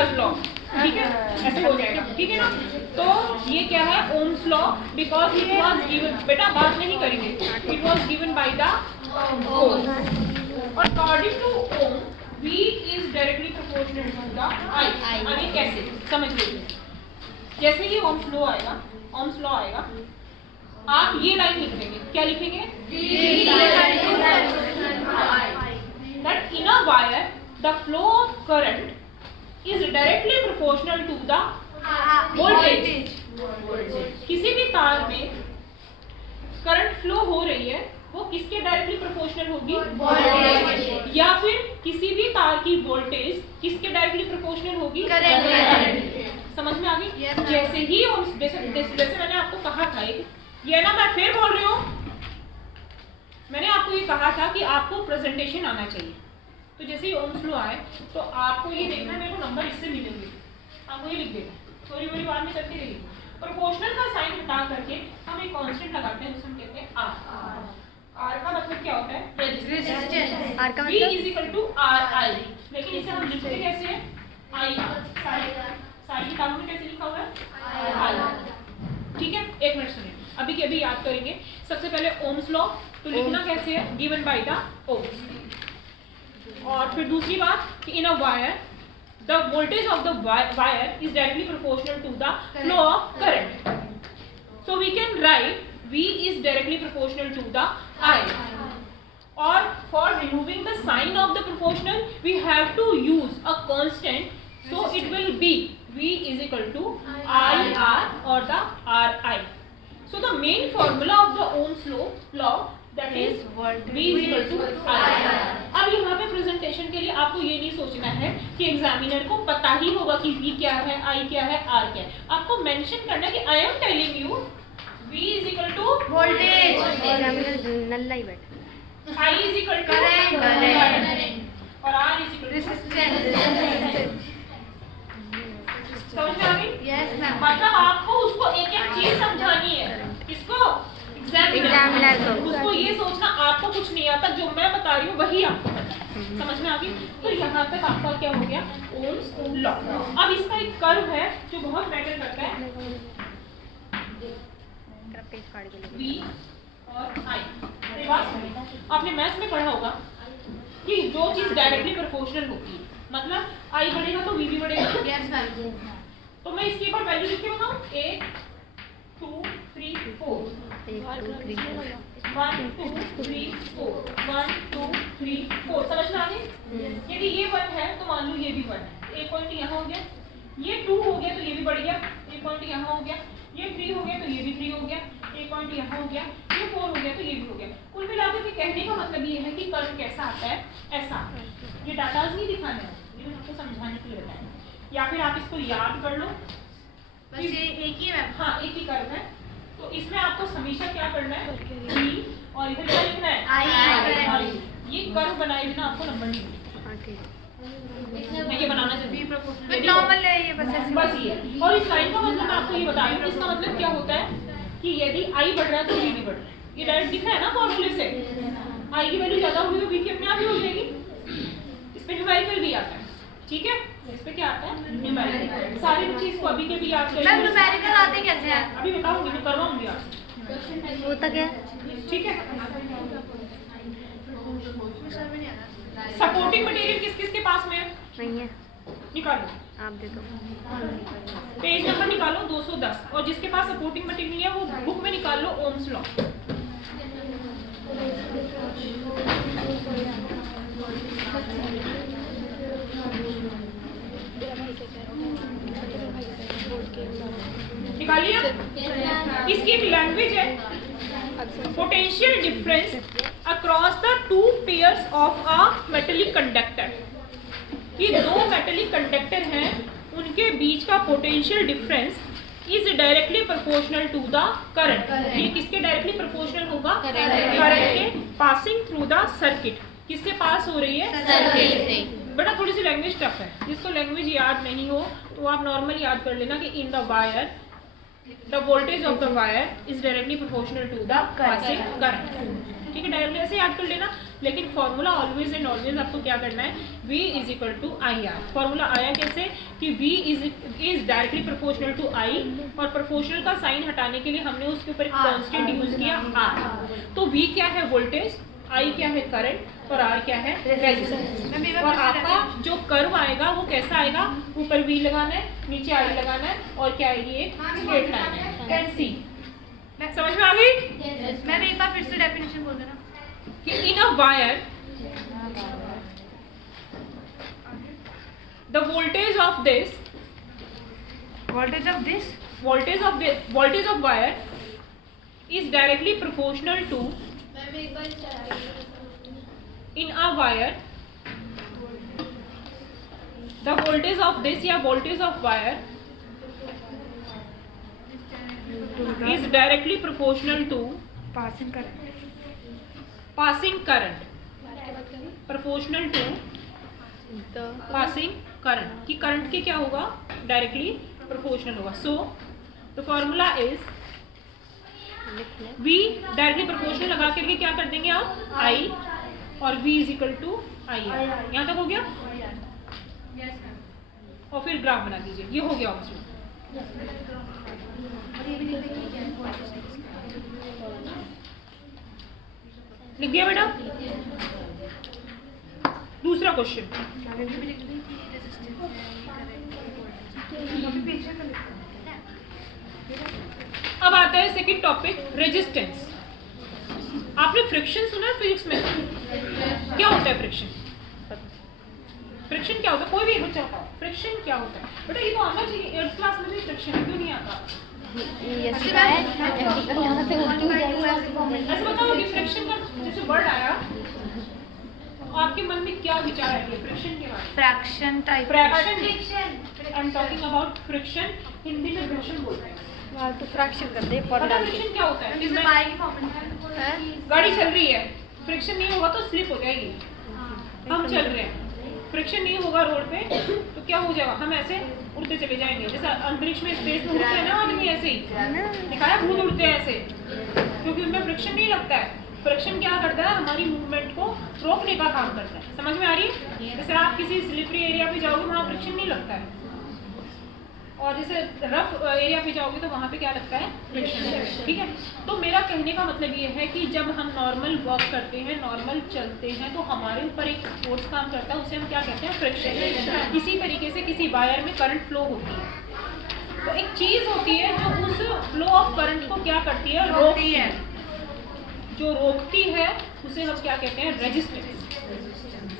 Ampere's law, ठीक है, ऐसे हो जाएगा, ठीक है ना। तो ये क्या है, Ohm's law, because it was given, बेटा बात नहीं करेंगे, it was given by the Ohm. According to Ohm V is directly proportional to the I। अभी कैसे समझ लीजिए, जैसे ही ओम्स लॉ आएगा, ओम्स लॉ आएगा, आप ये लाइन लिखेंगे, क्या लिखेंगे, that in a wire the flow of current is directly proportional to the voltage। किसी भी तार में करंट फ्लो हो रही है, वो किसके डायरेक्टली प्रोपोर्शनल होगी, वोल्टेज, या फिर किसी भी तार की वोल्टेज किसके डायरेक्टली प्रोपोर्शनल होगी, करंट। समझ में आ गई? जैसे ही जैसे मैंने आपको कहा था, ये ना मैं फिर बोल रही हूँ, मैंने आपको ये कहा था कि आपको प्रेजेंटेशन आना चाहिए। तो जैसे ही ओम्स लॉ आए तो आपको ये देखना है, मेरे को नंबर इससे मिलेंगे, आपको ये लिख देना, थोड़ी बड़ी बात में चलती रहेगी। प्रोपोर्शनल का साइन हटा करके हम एक कांस्टेंट लगाते हैं, जिसे हम कहते हैं आर। आर का मतलब क्या होता है, रेजिस्टेंस। आर का मतलब V is equal to R I, लेकिन इसे हम लिखते कैसे हैं, आई आर। सारी किताबों में कैसे लिखा हुआ है, आई आर, ठीक है। एक मिनट सुनिए, अभी के अभी याद करेंगे। सबसे पहले ओम्स लॉ तो लिखना कैसे है, गिवन बाय द ओम्स। और फिर दूसरी बात कि in a wire the voltage of the wire is directly proportional to the flow of current, so we can write V is directly proportional to the I, or for removing the sign of the proportional we have to use a constant, so it will be V is equal to IR or the RI। so the main formula of the Ohm's law that is V is equal to IR। अब यहाँ पे presentation के लिए आपको ये नहीं सोचना है कि एग्जामिनर को पता ही होगा कि V क्या है, I क्या है, R क्या है। आपको मेंशन करना है कि I am telling you V is equal to voltage, examiner नल्ला ही बैठा, I is equal to current, और R is equal to resistance. समझ में आ गई? Yes ma'am. मतलब आपको उसको एक एक चीज समझानी है, किसको, एग्जामिनर को। उसको ये सोचना आपको कुछ नहीं आता, जो मैं बता रही हूँ वही आपको पता है। समझ में आ गई? तो यहाँ तक आपका क्या हो गया, ओम्स लॉ। अब इसका एक कर्व है जो बहुत मैटर करता है, V और I। आपने मैथ्स में पढ़ा होगा कि जो चीज डायरेक्टली प्रोपोर्शनल होती है, मतलब I बढ़ेगा तो V भी बढ़ेगा। Yes ma'am. तो मैं इसकी एक बार वैल्यू लिख के बताऊं, 1 2 3 4 1 2 3 4 1 2 3 4। समझ में आ गई? यदि ये 1 है तो मान लो ये भी 1 है, एक पॉइंट यहाँ हो गया, ये 2 हो गया तो ये भी बढ़ गया, एक पॉइंट यहाँ हो गया, ये 3 हो गया तो ये भी 3 हो गया, एक पॉइंट यहाँ हो गया, ये 4 हो गया तो ये भी हो गया। कुल मिलाकर के कहने का मतलब ये है कि कर्व कैसा आता है, ऐसा आता है। ये डाटाज नहीं दिखाने हैं, ये आपको समझाने के लिए बताया, या फिर आप इसको याद कर लो, बस ये एक ही है। हाँ, एक ही कर्व है। तो इसमें आपको हमेशा क्या करना है, V और इधर क्या लिखना है, I। ये कर्व बनाए बिना आपको नंबर नहीं मिलेगा। मैं ये बनाना चाहती हूँ, नॉर्मल है ये, बस ये। और इस लाइन का मतलब मैं आपको ये बता रही हूँ, इसका मतलब क्या होता है कि यदि I बढ़ रहा है तो V भी बढ़ रहा है। ये डायरेक्ट दिखा है ना फॉर्मूले से, I की वैल्यू ज्यादा होगी तो V की अपने आप ही हो जाएगी। इस पे न्यूमेरिकल भी आता है, ठीक है। इस पे क्या आता है, न्यूमेरिकल। सारी चीज को अभी के भी याद करेंगे। मैम न्यूमेरिकल आते कैसे हैं, अभी बताऊंगी, मैं करवाऊंगी आपसे। होता क्या, ठीक है। सपोर्टिंग मटेरियल किस किस के पास में है, नहीं है, निकालो, आप दे दो। पेज नंबर निकालो 210, और जिसके पास सपोर्टिंग मटेरियल है वो बुक में निकाल लो ओम्स लॉ। निकालिए। इसकी एक लैंग्वेज है, potential difference across the two pairs of a metallic conductor. ये दो मेटेलिक कंडक्टर हैं, उनके बीच का potential difference is directly proportional to the current. ये किसके डायरेक्टली प्रोपोर्शनल होगा, करंट के पासिंग थ्रू द सर्किट। किससे पास हो रही है, सर्किट से। बड़ा थोड़ी सी लैंग्वेज टफ है, जिसको लैंग्वेज याद नहीं हो तो आप नॉर्मल याद कर लेना कि in the wire the voltage of the wire is directly proportional to the passing current. ठीक है, डायरेक्टली ऐसे याद कर लेना, लेकिन फॉर्मूला ऑलवेज एंड ऑलवेज आपको क्या करना है, V is equal to I R. Formula आया कैसे कि V is directly proportional to I, और प्रोपोर्शनल का साइन हटाने के लिए हमने उसके ऊपर एक कांस्टेंट यूज किया R। तो V क्या है, वोल्टेज, I क्या है, करंट, और R क्या है, रेजिस्टेंस। और आपका जो कर्व आएगा वो कैसा आएगा, ऊपर V लगाना है, नीचे I लगाना है, और क्या आएगी, एक स्ट्रेट लाइन है, कैन सी। समझ में आ गई? मैम एक बार फिर से डेफिनेशन बोल देना कि in a wire the voltage of this voltage of wire is directly proportional to in a wire the voltage of this या voltage of wire is directly proportional to passing कर passing current, proportional to passing current, कि current के क्या होगा, directly proportional होगा। So the formula is V directly proportional लगा करके क्या कर देंगे आप, I, और V is equal to I R. यहाँ तक हो गया? और फिर ग्राफ बना दीजिए, ये हो गया ऑप्शन। लिख दिया बेटा? दूसरा क्वेश्चन, अब आता है सेकंड टॉपिक, रेजिस्टेंस। आपने फ्रिक्शन सुना है फिजिक्स में? क्या होता है फ्रिक्शन? फ्रिक्शन क्या होता है, कोई भी बच्चा बताओ, फ्रिक्शन क्या होता है? बेटा ये तो आना चाहिए, 8th क्लास में भी फ्रिक्शन क्यों नहीं आता? ऐसे बताओ कि फ्रिक्शन का जैसे वर्ड आया, आपके मन में क्या विचार है फ्रिक्शन के बारे में? Fraction type, fraction, I am talking about friction. Hindi में फ्रिक्शन बोलते हैं, तो फ्रैक्शन कर दे। फ्रिक्शन क्या होता है? गाड़ी चल रही है, फ्रिक्शन नहीं होगा तो स्लिप हो जाएगी। हम चल रहे हैं, फ्रिक्शन नहीं होगा रोड पे तो क्या हो जाएगा, हम ऐसे उड़ते चले जाएंगे, जैसे अंतरिक्ष में स्पेस में उड़ते हैं ना आदमी, ऐसे ही दिखाया, भूत उड़ते हैं ऐसे, क्योंकि उनमें फ्रिक्शन नहीं लगता है। फ्रिक्शन क्या करता है, हमारी मूवमेंट को रोकने का काम करता है। समझ में आ रही है? जैसे आप किसी स्लिपरी एरिया पे जाओगे, वहाँ फ्रिक्शन नहीं लगता है, और जैसे रफ एरिया पे जाओगे तो वहाँ पे क्या लगता है, फ्रिक्शन। ठीक है, तो मेरा कहने का मतलब ये है कि जब हम नॉर्मल वॉक करते हैं, नॉर्मल चलते हैं, तो हमारे ऊपर एक फोर्स काम करता है, उसे हम क्या कहते हैं, फ्रिक्शन। इसी तरीके से किसी वायर में करंट फ्लो होती है, तो एक चीज होती है जो उस फ्लो ऑफ करंट को क्या करती है, रोकती है। जो रोकती है उसे हम क्या कहते हैं, रेजिस्टेंस।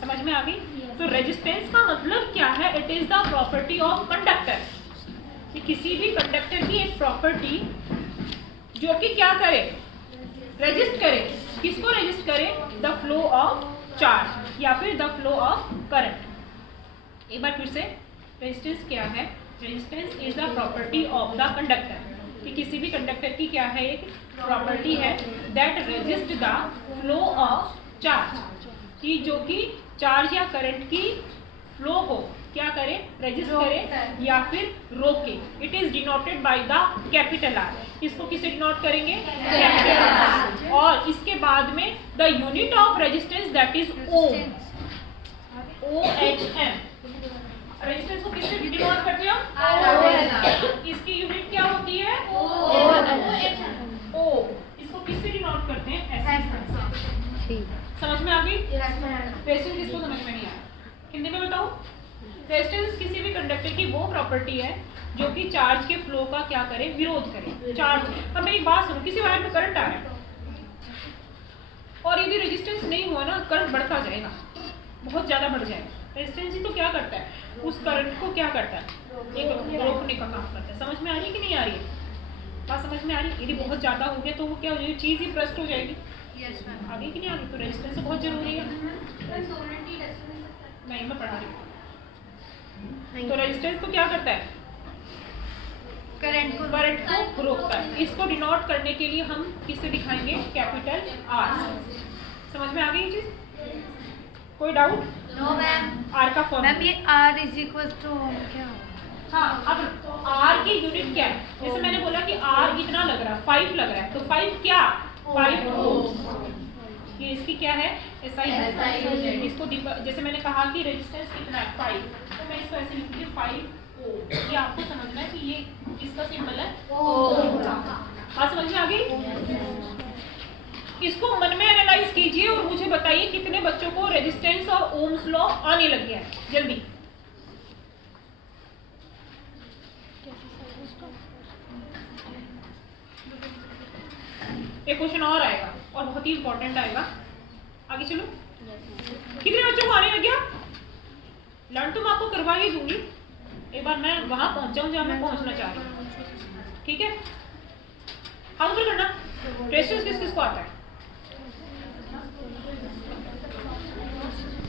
समझ में आ गई? तो रेजिस्टेंस का मतलब क्या है, it is the property of conductor, कि किसी भी कंडक्टर की एक प्रॉपर्टी जो कि क्या करे, रेजिस्ट करे। किसको रेजिस्ट करे, द फ्लो ऑफ चार्ज या फिर द फ्लो ऑफ करंट। एक बार फिर से, रेजिस्टेंस क्या है, resistance is the property of the conductor, कि किसी भी कंडक्टर की क्या है, एक प्रॉपर्टी है that resist the flow of charge, कि जो कि चार्ज या करंट की फ्लो को क्या करे, रेजिस्ट करे या फिर रोके। It is denoted by the capital R. इसको किसे डिनोट करेंगे, कैपिटल आर। और इसके बाद में the unit of resistance that is ohm, OHM। Resistance को किससे डिनोट करते हो, इसकी यूनिट क्या होती है, O। इसको किससे डिनोट करते हैं, ऐसे। समझ में आ गई? रेजिस्टेंस किसको समझ में नहीं आया, हिंदी में बताओ। रेजिस्टेंस किसी भी कंडक्टर की वो प्रॉपर्टी है जो कि चार्ज के फ्लो का क्या करे, विरोध करे। चार्ज, अब मेरी बात सुनो, किसी वायर में करंट आ रहा है और यदि रेजिस्टेंस नहीं हुआ ना, करंट बढ़ता जाएगा, बहुत ज्यादा बढ़ जाएगा। रेजिस्टेंस ही तो क्या करता है, उस करंट को क्या करता है, एक रोकने का काम करता है। समझ में आ रही है कि नहीं आ रही है बात? समझ में आ रही है? यदि बहुत ज्यादा हो गया तो वो क्या हो जाएगी, चीज ही भ्रष्ट हो जाएगी। आ गई कि नहीं आ रही? तो रेजिस्टेंस तो बहुत जरूरी है। नहीं, मैं पढ़ा रही हूँ। तो रेजिस्टेंस को क्या करता है, करंट को रोकता है। इसको डिनोट करने के लिए हम किससे दिखाएंगे, कैपिटल आर। समझ में आ गई ये चीज? कोई डाउट? No ma'am. आर का फॉर्म मैम ये आर इज इक्वल टू क्या? हाँ, अब आर की यूनिट क्या है, जैसे मैंने बोला कि आर इतना लग रहा है, 5 लग रहा है, तो 5 क्या, 5 ओम। ये इसकी क्या है, SI। इसको जैसे मैंने कहा कि रेजिस्टेंस कितना है 5, तो मैं इसको ऐसे लिखूंगी 5 ओम। ये आपको समझना है कि ये इसका सिंबल है ओम। बात समझ में आ गई? इसको मन में एनालाइज कीजिए और मुझे बताइए कितने बच्चों को रेजिस्टेंस और ओम्स लॉ आने लग गया है, जल्दी। एक क्वेश्चन और आएगा और बहुत ही इंपॉर्टेंट आएगा, आगे चलो। कितने बच्चों को आने लग गया? लर्न तो मैं आपको करवा ही दूंगी, एक बार मैं वहां पहुंच जाऊं जहां मैं पहुंचना चाह रही हूँ, ठीक है? आगे करना। रेजिस्टेंस किस किस को आता है?